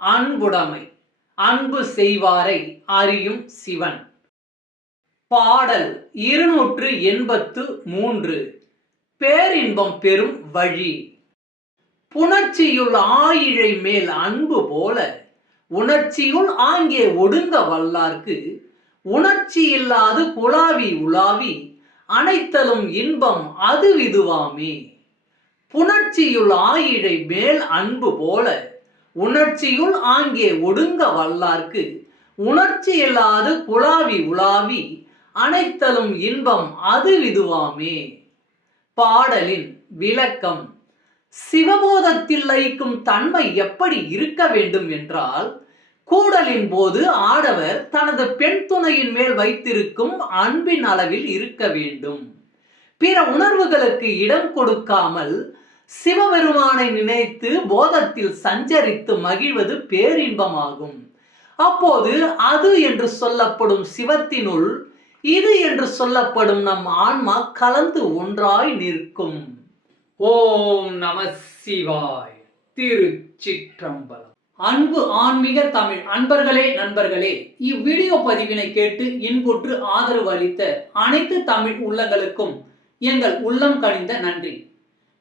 அன்புடைமை அன்பு செய்வாரை அறியும் சிவன். பாடல் இருநூற்று எண்பத்து மூன்று பேரின்பம் பெறும் வழி. புணர்ச்சியுள் ஆயிழை மேல் அன்பு போல உணர்ச்சியுள் ஆங்கே ஒடுங்க வல்லார்க்கு உணர்ச்சி இல்லாது குழாவி உலாவி அனைத்தலும் இன்பம் அது விதுவாமே புணர்ச்சியுள் ஆயிழை மேல் அன்பு போல உணர்ச்சியுள் ஆங்கே ஒடுங்க வல்லார்க்கு உணர்ச்சி இல்லாது குழாவி உலாவி அனைத்தலும் இன்பம் அது விதுவாமே. பாடலின் விளக்கம் சிவபோதத்தில் லயிக்கும் தன்மை எப்படி இருக்க வேண்டும் என்றால் கூடலின் போது ஆடவர் தனது பெண் துணையின் மேல் வைத்திருக்கும் அன்பின் அளவில் இருக்க வேண்டும். பிற உணர்வுகளுக்கு இடம் கொடுக்காமல் சிவபெருமானை நினைத்து போதத்தில் சஞ்சரித்து மகிழ்வது பேரின்பமாகும். அப்போது அது என்று சொல்லப்படும் சிவத்தினுள் இது என்று சொல்லப்படும் நம் ஆன்மா கலந்து ஒன்றாய் நிற்கும். ஓம் நம சிவாய் திருச்சிற்றம்பலம். அன்பு ஆன்மீக தமிழ் அன்பர்களே நண்பர்களே இவ்வீடியோ பதிவினை கேட்டு இன்புற்று ஆதரவு அளித்த அனைத்து தமிழ் உள்ளங்களுக்கும் எங்கள் உள்ளம் கனிந்த நன்றி.